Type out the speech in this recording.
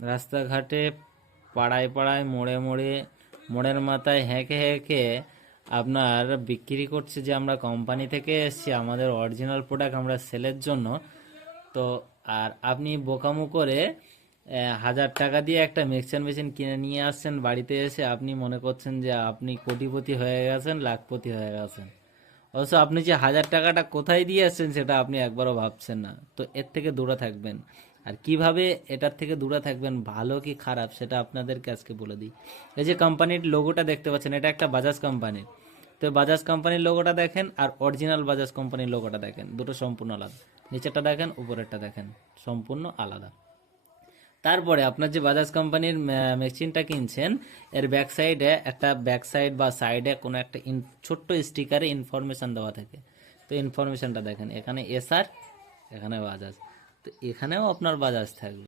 রাস্তাঘাটে, পাড়ায় পাড়ায়, মোড়ে মোড়ে, মোড়ের মাথায় হেঁকে হেঁকে আপনার বিক্রি করছে যে আমরা কোম্পানি থেকে এসেছি, আমাদের অরিজিনাল প্রোডাক্ট আমরা সেলের জন্য। তো আর আপনি বোকামো করে 1000 টাকা দিয়ে একটা মিক্সচার মেশিন কিনে নিয়ে আসছেন বাড়িতে এসে, আপনি মনে করছেন যে আপনি কোটিপতি হয়ে গেছেন, লাখপতি হয়ে গেছেন। অবশ্য আপনি যে 1000 টাকাটা কোথায় দিয়ে আসছেন সেটা আপনি একবারও ভাবছেন না। তো এর থেকে দূরে থাকবেন। আর কিভাবে এটার থেকে দূরে থাকবেন, ভালো কি খারাপ, সেটা আপনাদেরকে আজকে বলে দিই। এই যে কোম্পানির লোগোটা দেখতে পাচ্ছেন, এটা একটা বাজাজ কোম্পানির। তো বাজাজ কোম্পানির লোগোটা দেখেন আর অরিজিনাল বাজাজ কোম্পানির লোগোটা দেখেন, দুটো সম্পূর্ণ আলাদা। নিচেরটা দেখেন, উপরেরটা দেখেন, সম্পূর্ণ আলাদা। তারপরে আপনার যে বাজাজ কোম্পানির মেশিনটা কিনছেন, এর ব্যাক সাইডে একটা, ব্যাক সাইড বা সাইডে কোনো একটা ছোট্ট স্টিকারে ইনফরমেশন দেওয়া থাকে। তো ইনফরমেশনটা দেখেন, এখানে এসআর, এখানে বাজাজ। তো এখানেও আপনার বাজাজ থাকবে।